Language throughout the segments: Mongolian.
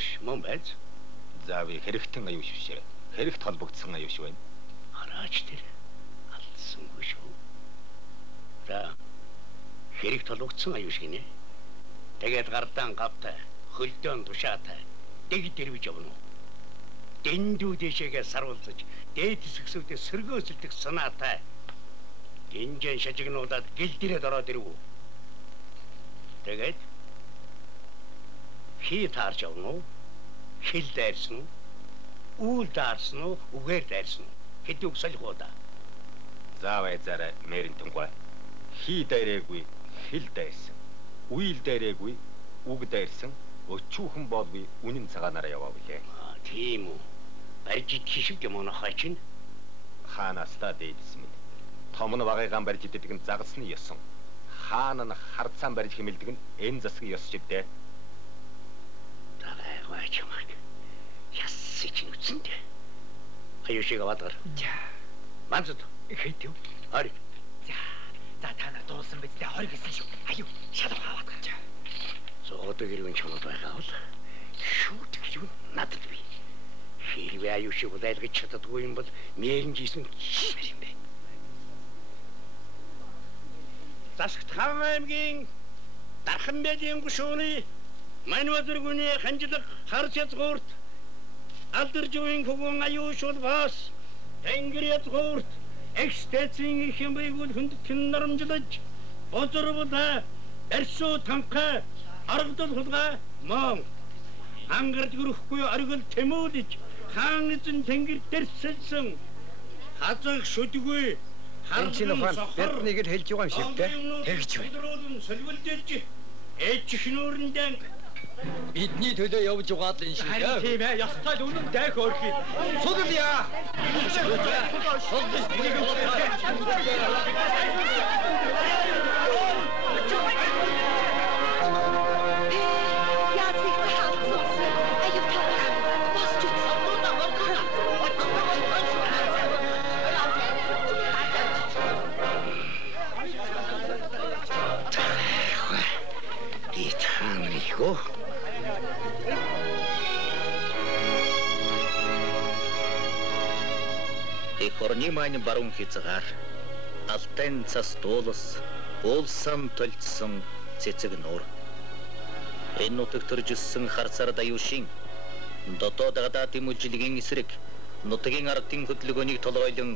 биш мөн байж. Заавь хэрэгтэн аюу шившээ. Хэрэгт холбогдсон аюу шиг байна. Хараач тэр алдсангүй шүү. За хэрэгт холбогдсон аюу шиг нэ. Тэгээд гардаан гавтай, хөлдөөн тушаатай, дэг дэрвж явна уу? Дэндүү дэшегээ саруулж, дээд хэсгсүүдээ сөргөөсөлдөх санаатай. Гинжэн шажигнуудад гэлдэрээд ороод ирв. Тэгээд хий таарч явна уу? Хил дайрсан уу? Үйл даарсан уу? Үгээр дайрсан уу? Хэд үг солих уу да? Заавай зарай мэрэн түнгой. Хий дайраагүй, хил дайрсан. Үйл дайраагүй, үг дайрсан. Өчүүхэн болгүй үнэн цагаанаараа яваа билээ. Тийм үү. Барьж идэх шиг юм уу хаачин? Хаанаас та дээдсэн мэд. Том нь багыгаан барьж иддэг нь загасны ёсон. Хаан нь харцаан барьж хэмэлдэг нь энэ засгийн ёс чивдээ. Тагайгаач юмаг. Яссич нүцэндээ. Аюушиг аваад гар. За. Манцд Хэдэв. ари. За. За та нар дуулсан биз дээ 20 гэсэн шүү. Аюу шалав аваад гар. Зоодог ирвэн чонод байгаа бол шүүдэг юу надад бий. Хэрвээ аюушиг удайлгаж чаддаггүй юм бол мэрэн жийсэн хиймэр юм бэ. Засагт Хаан аймгийн Дарханбайдын гүшүүний Манвазэргүний ханжлаг харц язгуурт Алдаржуугийн хөвгөн аюушуул бас Тэнгэр язгуурт экстэцийн их юм байгуул хүндтгэн нарамжлаж бозорвода эрсүү танхай аргадал хулгай мон ангард гөрөхгүй оргил тэмүүлж хаан эзэн тэнгэр дэрсэлсэн хазах шүдгүй Харчин ухаан биднийг л хэлж байгаа юм шиг те. Тэгж байна. Солиулж ээж хинүүрэндээ Бидний төлөө явж байгаа л энэ шиг. Харин тийм ээ. Ястай л үнэн дайх өөрхий. Сулъя. Хорны маань баруун хязгаар Алтайн цас дуулас уулсан толцсон цэцэг нуур. Энэ нутаг төржсөн харцаар даюушин дотоод гадаадын мужлигийн эсрэг нутгийн ардын хөдөлгөөнийг толгойлон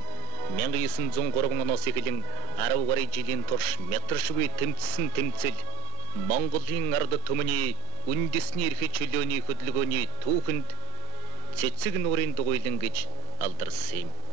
1903 оноос эхлэн 10 гаруй жилийн турш метршгүй тэмцсэн тэмцэл Монголын ард түмний үндэсний эрхэ чөлөөний хөдөлгөөний түүхэнд цэцэг нуурын дугуйлан гэж алдарсан юм.